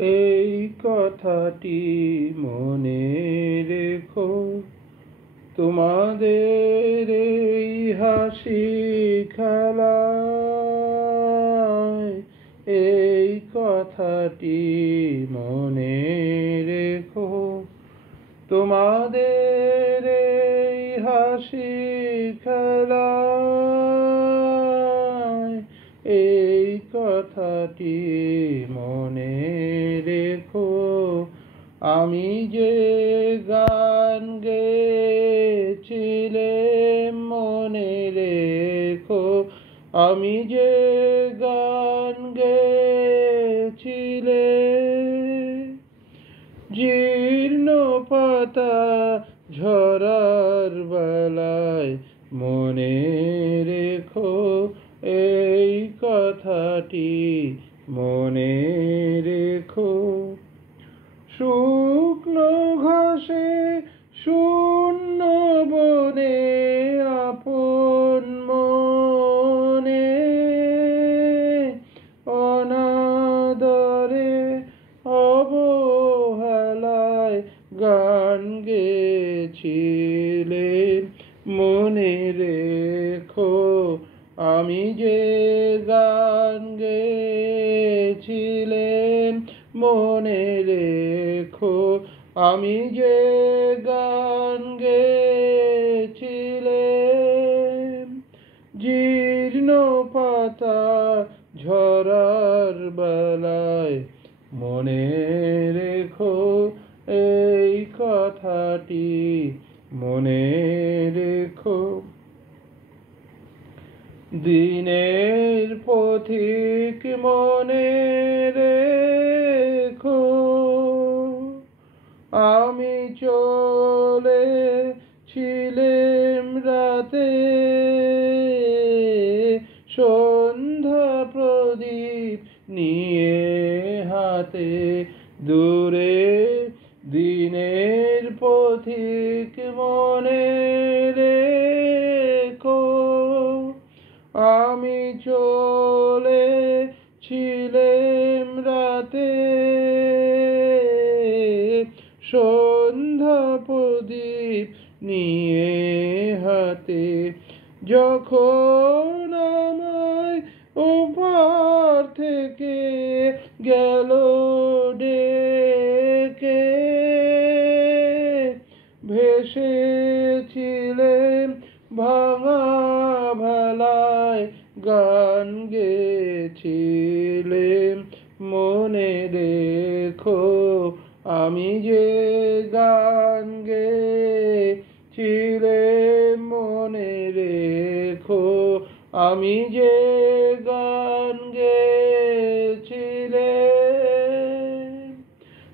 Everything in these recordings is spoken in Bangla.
এই কথাটি মনে রেখো, তোমাদের এই হাসি খেলায় এই কথাটি মনে রেখো, তোমাদের এই হাসি খেলায় এই কথাটি মনে রেখো। আমি যে গান গেয়েছিলাম মনে রেখো, আমি যে গান গেয়েছিলাম, জীর্ণ পাতা ঝরার বেলায় মনে রেখো এই কথাটি মনে রেখো। শুকনো ঘাসে শূন্য বনে আপন মনে অনাদরে অবহেলায় গান গেয়েছিলেন মনে রেখো, আমি যে গান গেয়েছিলেন মনে রেখো, আমি যে গান গেয়েছিলাম, জীর্ণ পাতা ঝরার বেলায় মনে রেখো এই কথাটি মনে রেখো। দিনের পথিক মনে রেখো, আমি চলেছিলাম রাতে সন্ধ্যা প্রদীপ নিয়ে হাতে, দূরে দিনের পথিক মনে রেখো, আমি চলেছিলাম রাতে সন্ধ্যা প্রদীপ নিয়ে হাতে, যখন আমায় ওপার থেকে গেল ডেকে, ভেসেছিলেন ভাঙা ভেলায় গান গেয়েছিলেন মনে রেখো, আমি যে গান গেয়েছিলাম মনে রেখো, আমি যে গান গেয়েছিলাম,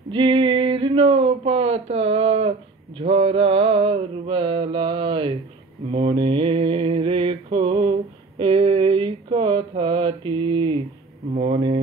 জীর্ণ পাতা ঝরার বেলায় মনে রেখো এই কথাটি মনে